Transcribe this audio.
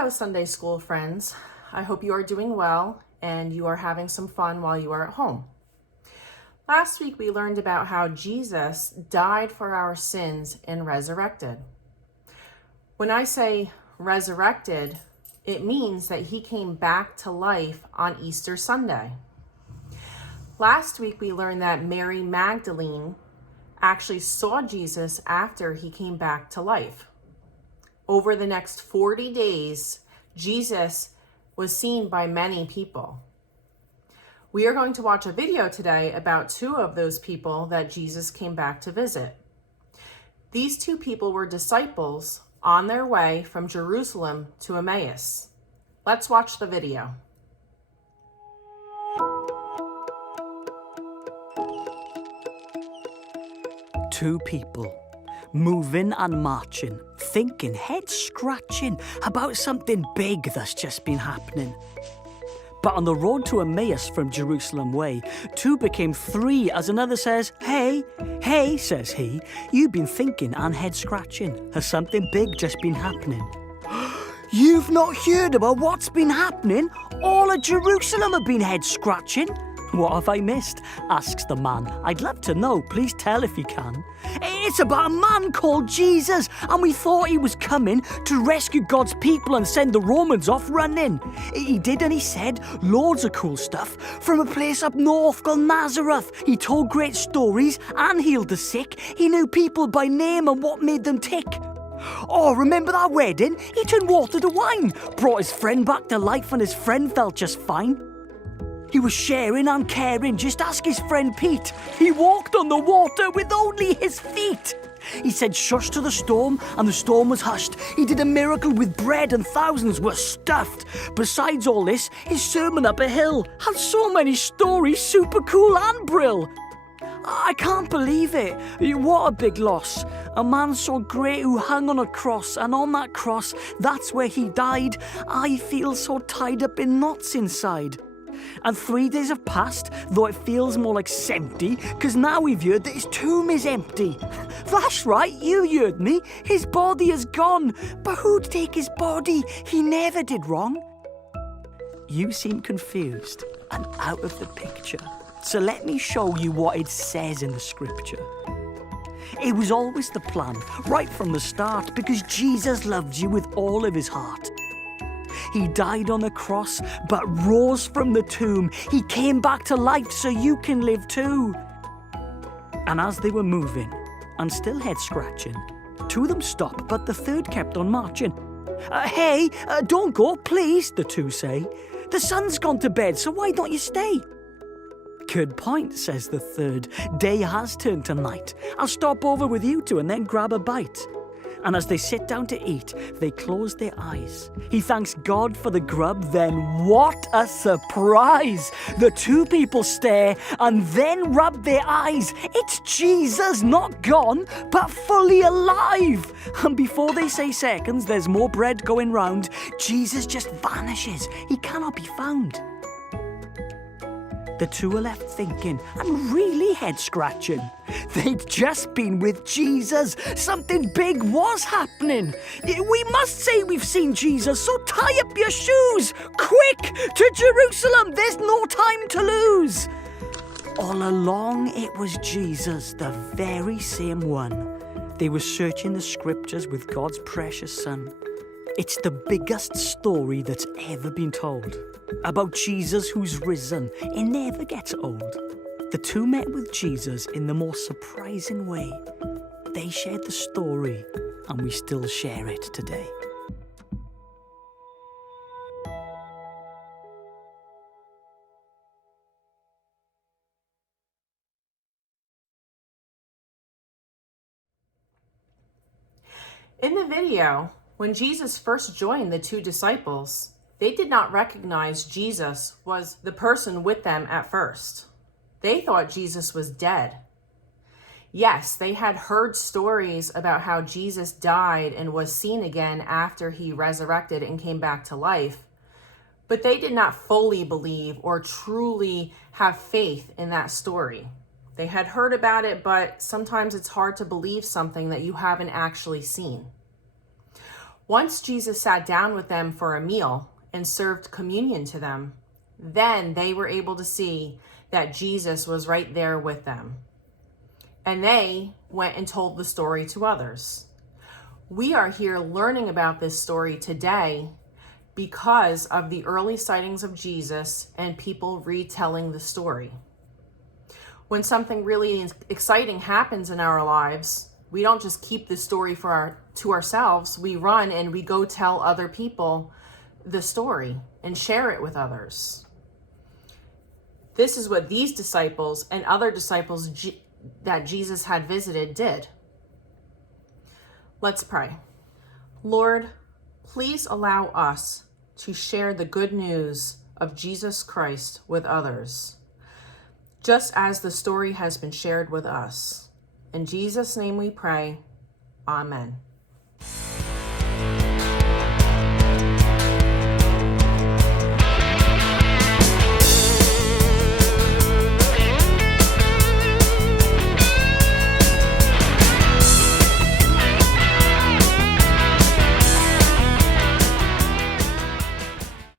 Hello, Sunday school friends. I hope you are doing well and you are having some fun while you are at home. Last week we learned about how Jesus died for our sins and resurrected. When I say resurrected, it means that he came back to life on Easter Sunday. Last week we learned that Mary Magdalene actually saw Jesus after he came back to life. Over the next 40 days, Jesus was seen by many people. We are going to watch a video today about two of those people that Jesus came back to visit. These two people were disciples on their way from Jerusalem to Emmaus. Let's watch the video. Two people, moving and marching, thinking, head scratching about something big that's just been happening. But on the road to Emmaus from Jerusalem way, two became three as another says, Hey, says he, you've been thinking and head scratching. Has something big just been happening? You've not heard about what's been happening? All of Jerusalem have been head scratching. What have I missed? Asks the man. I'd love to know, please tell if you can. It's about a man called Jesus, and we thought he was coming to rescue God's people and send the Romans off running. He did, and he said loads of cool stuff from a place up north called Nazareth. He told great stories and healed the sick. He knew people by name and what made them tick. Oh, remember that wedding? He turned water to wine, brought his friend back to life, and his friend felt just fine. He was sharing and caring, just ask his friend Pete. He walked on the water with only his feet. He said shush to the storm, and the storm was hushed. He did a miracle with bread, and thousands were stuffed. Besides all this, his sermon up a hill had so many stories, super cool and brill. I can't believe it. What a big loss. A man so great who hung on a cross, and on that cross, that's where he died. I feel so tied up in knots inside. And 3 days have passed, though it feels more like 70, 'cause now we've heard that his tomb is empty. That's right, you heard me. His body is gone. But who'd take his body? He never did wrong. You seem confused and out of the picture. So let me show you what it says in the scripture. It was always the plan, right from the start, because Jesus loved you with all of his heart. He died on the cross, but rose from the tomb. He came back to life so you can live too. And as they were moving, and still head scratching, two of them stopped, but the third kept on marching. Hey, don't go, please, the two say. The sun's gone to bed, so why don't you stay? Good point, says the third. Day has turned to night. I'll stop over with you two and then grab a bite. And as they sit down to eat, they close their eyes. He thanks God for the grub, then what a surprise! The two people stare and then rub their eyes. It's Jesus, not gone, but fully alive. And before they say seconds, there's more bread going round. Jesus just vanishes. He cannot be found. The two are left thinking and really head-scratching. They'd just been with Jesus. Something big was happening. We must say we've seen Jesus, so tie up your shoes. Quick, to Jerusalem. There's no time to lose. All along, it was Jesus, the very same one. They were searching the scriptures with God's precious Son. It's the biggest story that's ever been told. About Jesus who's risen. It never gets old. The two met with Jesus in the most surprising way. They shared the story, and we still share it today. In the video, when Jesus first joined the two disciples, they did not recognize Jesus was the person with them at first. They thought Jesus was dead. Yes, they had heard stories about how Jesus died and was seen again after he resurrected and came back to life, but they did not fully believe or truly have faith in that story. They had heard about it, but sometimes it's hard to believe something that you haven't actually seen. Once Jesus sat down with them for a meal and served communion to them, then they were able to see that Jesus was right there with them. And they went and told the story to others. We are here learning about this story today because of the early sightings of Jesus and people retelling the story. When something really exciting happens in our lives, we don't just keep the story to ourselves. We run and we go tell other people the story and share it with others. This is what these disciples and other disciples that Jesus had visited did. Let's pray. Lord, please allow us to share the good news of Jesus Christ with others, just as the story has been shared with us. In Jesus' name we pray. Amen.